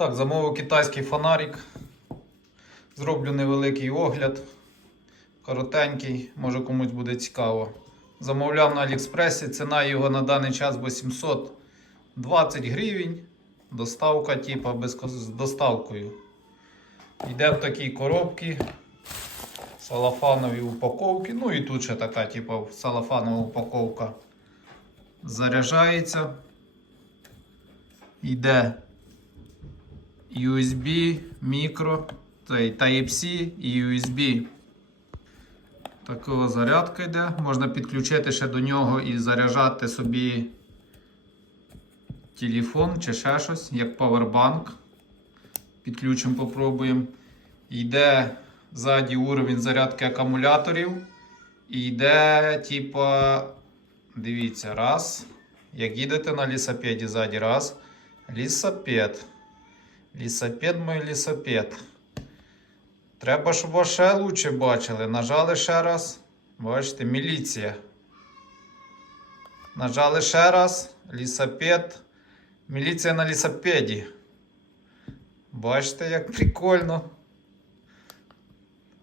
Так, замовив китайський фонарик. Зроблю невеликий огляд. Коротенький, може комусь буде цікаво. Замовляв на Аліекспресі, ціна його на даний час 820 гривень. Доставка, типа, без, з доставкою. Йде в такій коробці. Салафанові упаковки. Ну і тут ще така, типа, салафанова упаковка. Заряджається. Йде USB, мікро, Type-C і USB. Такова зарядка йде. Можна підключити ще до нього і заряджати собі телефон чи ще щось, як павербанк. Підключимо, попробуємо. Йде ззаді уровень зарядки акумуляторів. І йде, типа, дивіться, раз. Як їдете на лісопеді ззаді, раз. Лісопед. Лісопед мой лісопед. Треба, щоб вас ще лучше бачили. Нажали ще раз. Бачите, міліція. Нажали ще раз. Лісопед. Міліція на лісопеді. Бачите, як прикольно.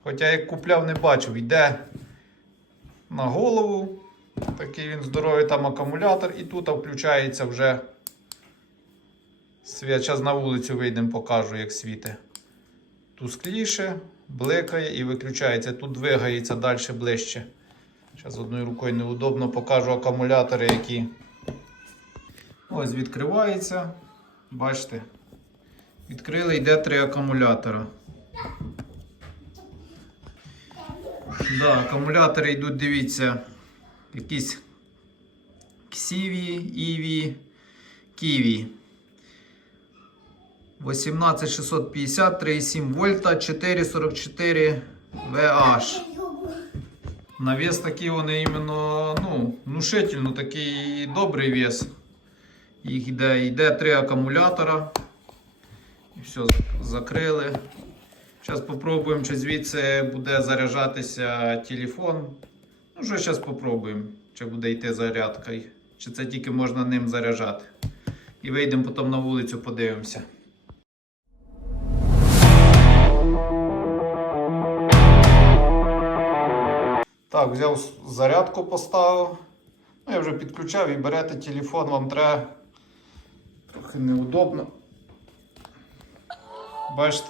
Хоча як купляв, не бачив. Йде на голову. Такий він здоровий там акумулятор. І тут включається вже. Зараз на вулицю вийдемо, покажу, як світи. Тускліше, бликає і виключається. Тут двигається далі ближче. Зараз одною рукою неудобно покажу акумулятори, які. Ось відкривається. Бачите. Відкрили, йде три акумулятора. Да, акумулятори йдуть, дивіться, якісь Xivі, Іві, Ківі. 18650, 3,7 вольта, 444 VH. Навес такий вони іменно, ну, внушительно, такий добрий вес. Їх йде, йде три акумулятора. І все, закрили. Зараз спробуємо, чи звідси буде заряджатися телефон. Ну, що зараз спробуємо, чи буде йти зарядка, чи це тільки можна ним заряджати. І вийдемо потім на вулицю, подивимося. Так, взяв зарядку поставив. Ну, я вже підключав і берете телефон, вам треба. Трохи неудобно. Бачите?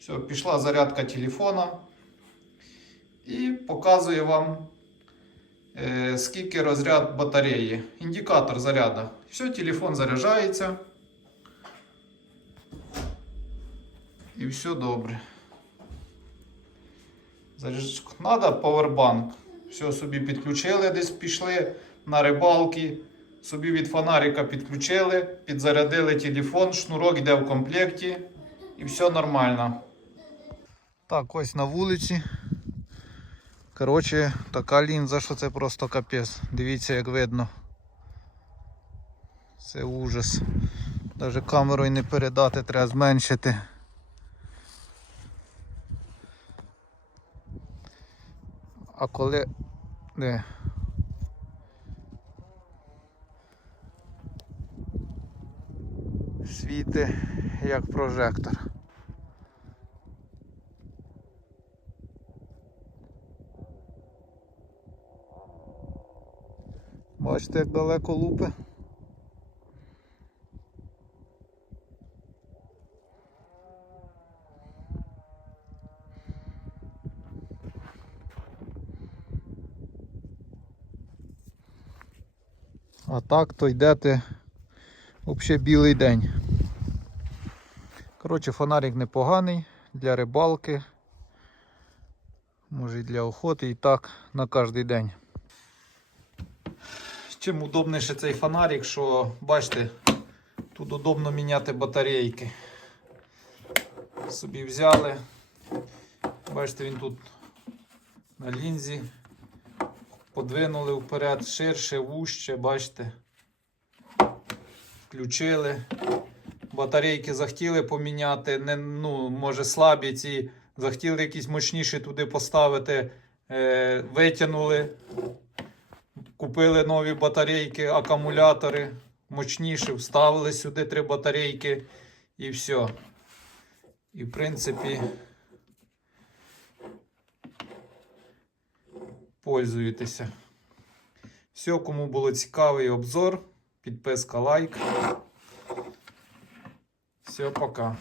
Все, пішла зарядка телефона. І показує вам, е, скільки розряд батареї. Індикатор заряду. Все, телефон заряджається. І все добре. Заряд... Надо павербанк. Все собі підключили, десь пішли на рибалки. Собі від фонарика підключили, підзарядили телефон, шнурок йде в комплекті і все нормально. Так, ось на вулиці. Коротше, така лінза, що це просто капець. Дивіться, як видно. Це ужас. Навіть камерою не передати, треба зменшити. А коли. не. Світи як прожектор. Бачите, як далеко лупи. А так то йдете взагалі білий день. Коротше, фонарик непоганий для рибалки. Може і для охоти і так на кожен день. Чим удобніше цей фонарик, що бачите, тут удобно міняти батарейки. Собі взяли. Бачите, він тут на лінзі. Подвинули вперед ширше, вужче, бачите. Включили. Батарейки захотіли поміняти, не, ну, може слабі ці, захотіли якісь мощніші туди поставити, е, витягнули, купили нові батарейки, акумулятори, мощніші, вставили сюди три батарейки І все. І в принципі. Пользуєтеся. Все, кому було цікавий обзор, підписка, лайк. Все, пока.